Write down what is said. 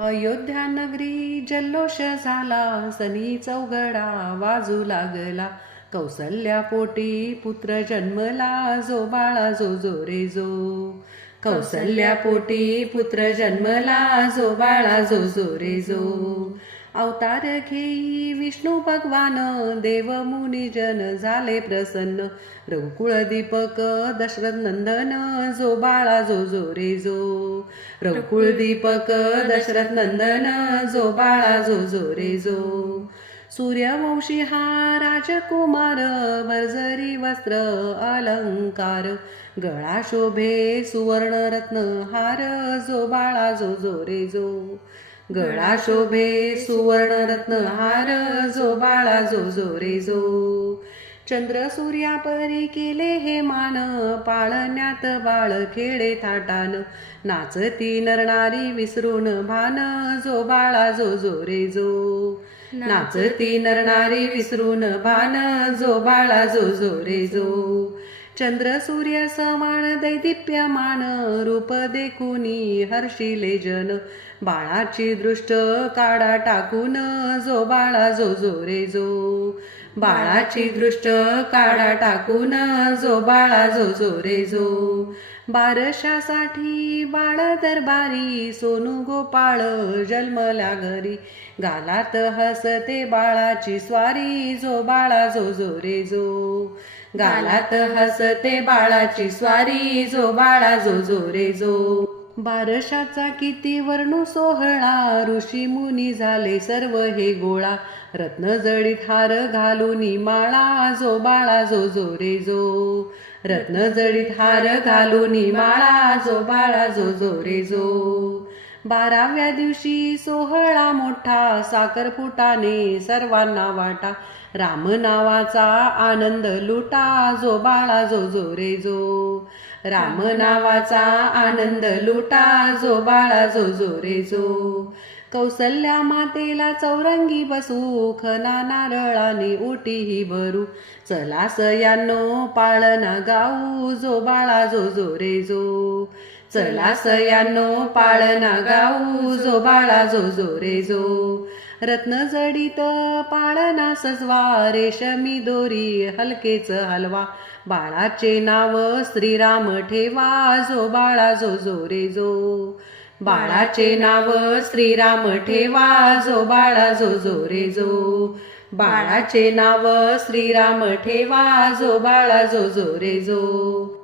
अयोध्या नगरी जल्लोष झाला, सनी चौघडा वाजू लागला. कौसल्या पोटी पुत्र जन्मला, जो बाळा जो जो रे जो. कौसल्या पोटी पुत्र जन्मला, जो बाळा जो जो रे जो. अवतार घेई विष्णू भगवान, देव मुनी जन झाले प्रसन्न. रघुकुळ दीपक दशरथ नंदन, जो बाळा जो जो रे जो. रघुकुळ दीपक दशरथ नंदन, जो बाळा जो जो रे जो. सूर्यवंशी हा राजकुमार, भरजरी वस्त्र अलंकार. गळा शोभे सुवर्ण रत्न हार, जो बाळा जो जो रे जो. गळा शोभे सुवर्ण रत्न हार, जो बाळा जो जो रे जो. चंद्र सूर्यापरी केले हे मान, पाळण्यात बाळ खेळे थाटान. नाचती नरनारी विसरून भान, जो बाळा जो जो रे जो. नाचती नरनारी विसरून भान, जो बाळा जो जो रे जो. चंद्र सूर्य समान दैदिप्यमान, रूप देखुनी हर्षिले जन. बाळाची दृष्ट काढा टाकून, जो बाळा जो जो रे जो. बाळाची दृष्ट काढा टाकून, जो बाळा जो जो रे जो. बारशासाठी बाळ दरबारी, सोनू गोपाळ जन्मला घरी. गालात हसते बाळाची स्वारी, जो बाळा जो जो रे जो. गालात हसते बाळाची स्वारी, जो बाळा जो जो रे जो. बारशाचा किती वर्णू सोहळा, ऋषी मुनी झाले सर्व हे गोळा. रत्न जडित हार घालून माळा, जो बाळा जो जो रे जो. रत्न जडित हार घालून माळा, जो बाळा जो जो रे जो. 12व्या दिवशी सोहळा मोठा, साखरपुटाने सर्वांना वाटा. राम नावाचा आनंद लुटा, जो बाळा जो जो रे जो. राम नावाचा आनंद लुटा, जो बाळा जो जो रे जो. कौसल्या मातेला चौरंगी बसू, खना नारळाने ओटी ही भरू. चला सयांनो पाळणा गाऊ, जो बाळा जो जो रे जो. चला सयांनो पाळणा गाऊ, जो बाळा जो जो रे जो. रत्न जडित पाळणा सजवा, रेशमी दोरी हलकेच हलवा. बाळाचे नाव श्रीराम ठेवा, जो बाळा जो जो रे जो. बाळाचे नाव श्रीराम ठेवा, जो बाळा जो जो रे जो. बाळाचे नाव श्रीराम ठेवा, जो बाळा जो जो रे जो.